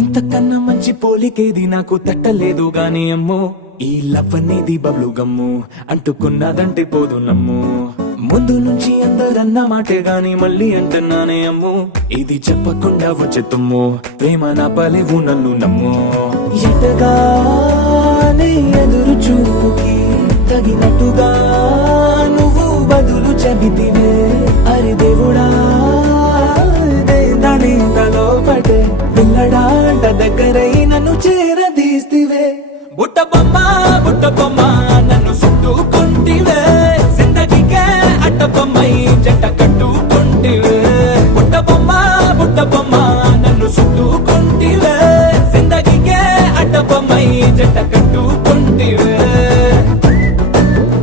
ఇంతకన్నా మంచి పోలికేది నాకు తట్టలేదు గాని అమ్మో, ఈ లవ్ అనేది బబ్లు గమ్ము, అంటుకున్నదంటే పోదు నమ్ము. ముందు నుంచి అందరన్న మాటే గాని మళ్ళీ అంటున్నానే అమ్ము, ఇది చెప్పకుండా వచ్చే తుమ్ము, ప్రేమ నా పలేవు నన్ను నమ్ము. ఎటగానే ఎదురు చూపుకి తగినట్టుగా నువ్వు బదులు చెబితివే, అరే దేవుడా దాని తలో పడే పిల్లడాంట దగ్గరై నన్ను చేరదీస్తివే. బుట్ట బొమ్మ నన్ను చుట్టూ